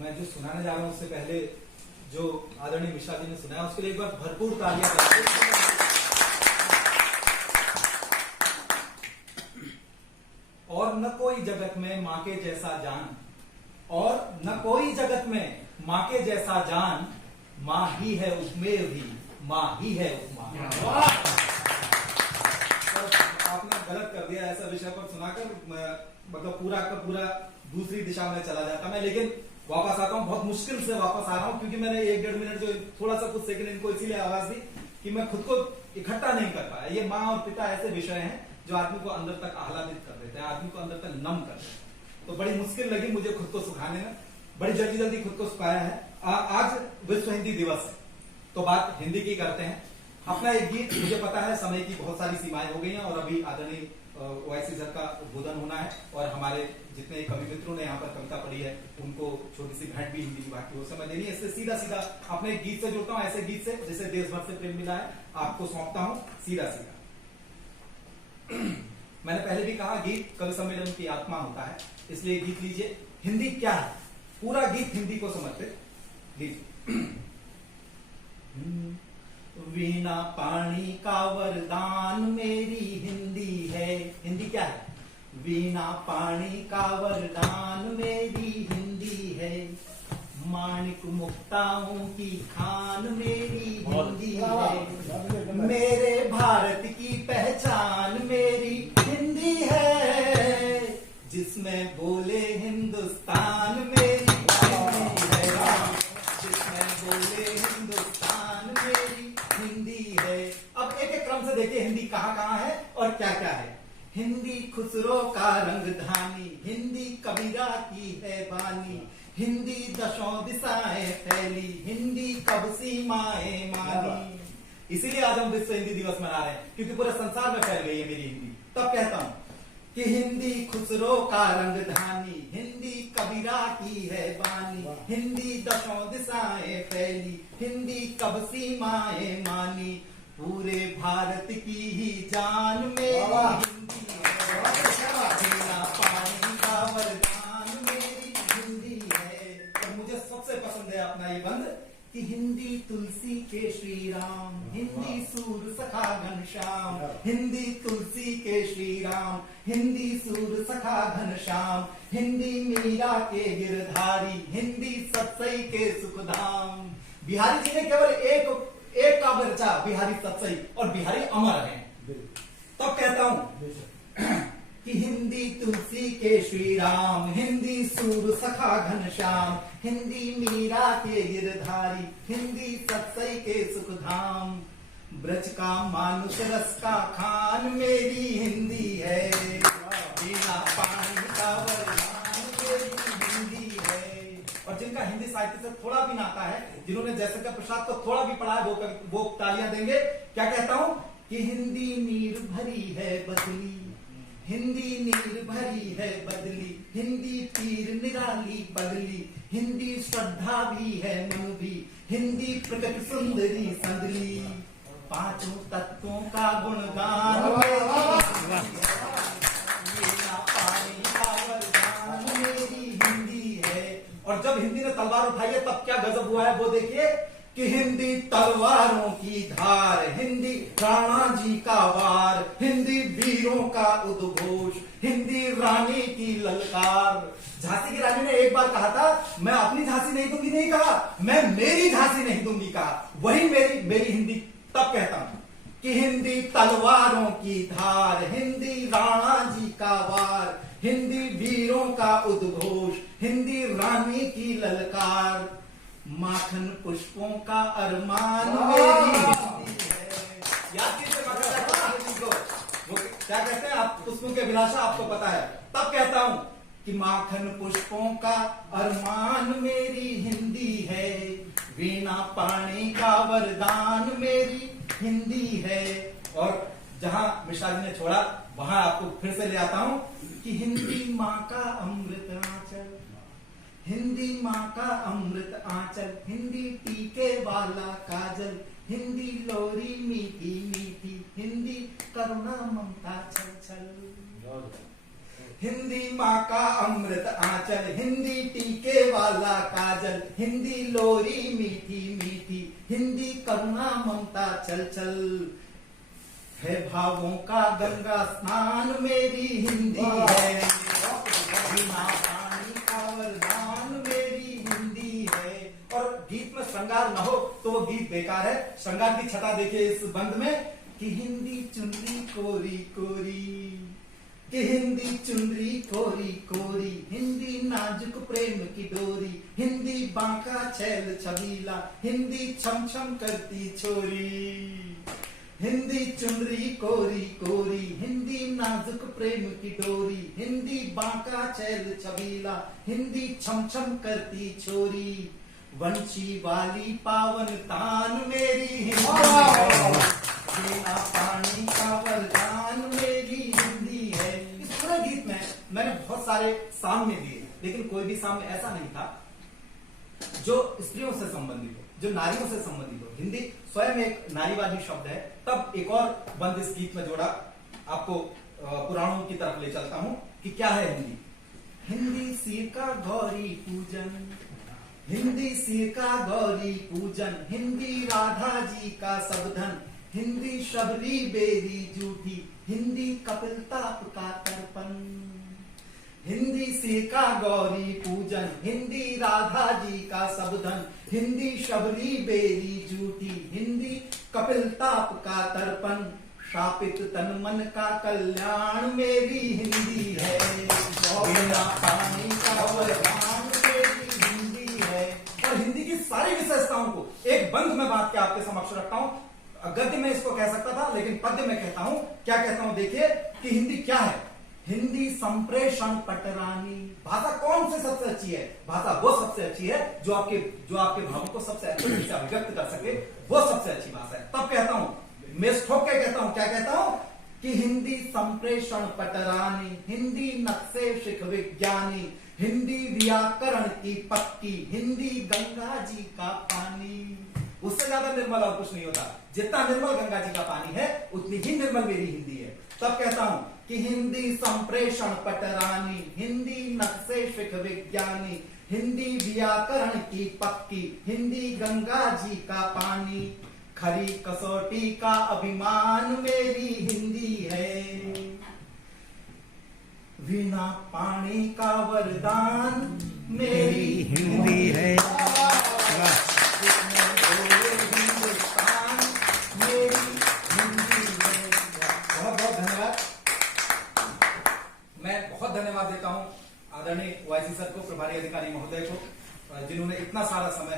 मैं जो सुनाने जा रहा हूँ उससे पहले जो आदरणीय मिश्रा जी ने सुनाया उसके लिए एक बार भरपूर तालियां बजाइए। और न कोई जगत में माँ के जैसा जान, और न कोई जगत में माँ के जैसा जान, माँ ही है उपमेय भी, माँ ही है उपमा। आपने गलत कर दिया, ऐसा विषय पर सुनाकर मतलब पूरा का पूरा दूसरी दिशा में चला जाता मैं, लेकिन वापस आता हूँ, बहुत मुश्किल से वापस आ रहा हूँ, क्योंकि मैंने 1-1.5 मिनट जो थोड़ा सा कुछ सेकंड इनको इसीलिए आवाज दी कि मैं खुद को इकट्ठा नहीं कर पाया। ये माँ और पिता ऐसे विषय हैं जो आदमी को अंदर तक आह्लादित कर देते हैं, आदमी को अंदर तक नम कर देते हैं। तो बड़ी मुश्किल लगी मुझे खुद को सुखाने में, बड़ी जल्दी जल्दी खुद को सुखाया है। आज विश्व हिंदी दिवस है तो बात हिंदी की करते हैं। अपना एक गीत, मुझे पता है समय की बहुत सारी सीमाएं हो गई हैं और अभी आदरणीय ओवैसी सर का उद्बोधन होना है और हमारे जितने कवि मित्रों ने यहाँ पर कविता पढ़ी है उनको छोटी सी भेंट भी हिंदी विभाग की ओर से मैं देनी है। इससे सीधा सीधा अपने गीत से जुड़ता हूँ, ऐसे गीत से जिसे देश भर से प्रेम मिला है, आपको सौंपता हूँ सीधा सीधा। मैंने पहले भी कहा गीत कवि सम्मेलन की आत्मा होता है, इसलिए गीत लीजिए। हिंदी क्या है, पूरा गीत हिंदी को समर्पित लीजिए। वीणा पानी का वरदान मेरी हिंदी है। हिंदी क्या है? वीणा पानी का वरदान मेरी हिंदी है। माणिक मुक्ताओं की खान मेरी हिंदी है। मेरे भारत की पहचान मेरी हिंदी है। जिसमें बोले हिंदुस्तान मेरी हिंदी है। जिसमें बोले हिंदुस्तान मेरी हिंदी है। अब एक एक क्रम से देखिए हिंदी कहाँ कहाँ है और क्या क्या है। हिंदी खुसरो का रंग धानी, हिंदी कबीरा की है बानी, हिंदी दशों दिशाएं फैली, हिंदी कब सीमाएं मानी। इसीलिए आज हम विश्व हिंदी दिवस मना रहे हैं, क्योंकि पूरे संसार में फैल गई है मेरी हिंदी। तब कहता हूं कि हिंदी खुसरो का रंग धानी, हिंदी कबीरा की है बानी, हिंदी दशों दिशाएं फैली, हिंदी कब सीमाएं मानी। पूरे भारत की ही जान मेरी हिंदी है। वीणा पानी का वरदान मेरी हिंदी है। और मुझे सबसे पसंद है अपना ये बंद कि हिंदी तुलसी के श्री राम, हिंदी सूर सखा घनश्याम, हिंदी तुलसी के श्री राम, हिंदी सूर सखा घनश्याम, हिंदी मीरा के गिरधारी, हिंदी सतसई के सुखधाम। बिहारी जी ने केवल एक काव्य रचा, बिहारी सतसई, और बिहारी अमर है। तब कहता हूं कि हिंदी तुलसी के श्री राम, हिंदी सूर सखा घनश्याम, हिंदी मीरा के गिरधारी, हिंदी सतसई के सुखधाम। ब्रज का मानुष रस का खान मेरी हिंदी है। वीणा पानी का वरदान मेरी हिंदी है। और जिनका हिंदी साहित्य से थोड़ा भी नाता है, जिन्होंने जयशंकर प्रसाद को थोड़ा भी पढ़ा है, वो तालियां देंगे। क्या कहता हूं कि हिंदी नीर भरी है बदली, हिंदी नीर भरी है बदली, हिंदी पीर निराली बदली, हिंदी श्रद्धा भी है मन भी, हिंदी प्रकट सुंदरी संदली। पांचों तत्वों का गुणगान पानी का वरदान मेरी हिंदी है। और जब हिंदी ने तलवार उठाई है तब क्या गजब हुआ है वो देखिए कि हिंदी तलवारों की धार, हिंदी राणा जी का वार, हिंदी वीरों का उद्घोष, हिंदी रानी की ललकार। झांसी की रानी ने एक बार कहा था मैं अपनी झांसी नहीं दूंगी, नहीं कहा, मैं मेरी झांसी नहीं दूंगी कहा। वही मेरी हिंदी। तब कहता हूं कि हिंदी तलवारों की धार, हिंदी राणा जी का वार, हिंदी वीरों का उद्घोष, हिंदी रानी की ललकार। माखन पुष्पों का अरमान मेरी हिंदी है। याद कीजिए माखन को, वो क्या कहते हैं, आप पुष्पों के अभिलाषा आपको पता है। तब कहता हूं कि माखन पुष्पों का अरमान मेरी हिंदी है। वीणा पानी का वरदान मेरी हिंदी है। और जहां मिश्रा जी ने छोड़ा वहां आपको फिर से ले आता हूं कि हिंदी माँ का अमृत आंचल, हिंदी माँ का अमृत आंचल, हिंदी टीके वाला काजल, हिंदी लोरी मीठी मीठी, हिंदी करुणा ममता छल छल। हिंदी माँ का अमृत आंचल, हिंदी टीके वाला काजल, हिंदी लोरी मीठी मीठी, हिंदी करुणा ममता चल चल, है भावों का गंगा स्नान मेरी हिंदी है, बिना पानी का वरदान मेरी हिंदी है। और गीत में श्रृंगार न हो तो वो गीत बेकार है। श्रृंगार की छटा देखिए इस बंद में कि हिंदी चुनरी कोरी कोरी, कि हिंदी चुनरी कोरी कोरी, हिंदी नाजुक प्रेम की डोरी, हिंदी बांका छैल छबीला, हिंदी छम छम करती छोरी, हिंदी चुनरी कोरी कोरी, हिंदी नाजुक प्रेम की डोरी, हिंदी बांका छैल छबीला, हिंदी छम छम करती छोरी, वंशी वाली पावन तान मेरी हिंदी है, बिना पानी का वरदान मेरी हिंदी है। इस पूरे गीत में मैंने बहुत सारे साम्य दिए, लेकिन कोई भी साम्य ऐसा नहीं था जो स्त्रियों से संबंधित हो, जो नारियों से संबंधित हो। हिंदी स्वयं एक नारीवादी शब्द है। तब एक और बंद इस गीत में जोड़ा, आपको पुराणों की तरफ ले चलता हूं कि क्या है हिंदी। हिंदी सिर का गौरी पूजन, हिंदी सिर का गौरी पूजन, हिंदी राधा जी का सबधन, हिंदी शबरी बेरी जूठी, हिंदी कपिल ताप का तर्पण, हिंदी सिर का गौरी पूजन, हिंदी राधा जी का सबधन, हिंदी शबरी बेरी जूठी, हिंदी कपिल ताप का तर्पण, शापित तन मन का कल्याण मेरी हिंदी है, बिना पानी का वरदान मेरी हिंदी है। और हिंदी की सारी विशेषताओं को एक बंद में बात के आपके समक्ष रखता हूं। गद्य में इसको कह सकता था, लेकिन पद्य में कहता हूं। क्या कहता हूं देखिए कि हिंदी क्या है। हिंदी संप्रेषण पटरानी, भाषा कौन से सबसे अच्छी है? भाषा वो सबसे अच्छी है जो आपके भावों को सबसे अच्छे से अभिव्यक्त कर सके, वो सबसे अच्छी भाषा है। तब कहता हूं, मैं ठोक के कहता हूं, क्या कहता हूं कि हिंदी संप्रेषण पटरानी, हिंदी नक्शे शिख विज्ञानी, हिंदी व्याकरण की पक्की, हिंदी गंगा जी का पानी। उससे ज्यादा निर्मल और कुछ नहीं होता। जितना निर्मल गंगा जी का पानी है, उतनी ही निर्मल मेरी हिंदी है। तब कहता हूं कि हिंदी संप्रेषण पटरानी, हिंदी नक्शे शिख विज्ञानी, हिंदी व्याकरण की पक्की, हिंदी गंगा जी का पानी, खरी कसौटी का अभिमान मेरी हिंदी है, बिना पानी का वरदान मेरी हिंदी है, बहुत धन्यवाद देता हूं आदरणीय वाईसी सर को, प्रभारी अधिकारी महोदय को, जिन्होंने इतना सारा समय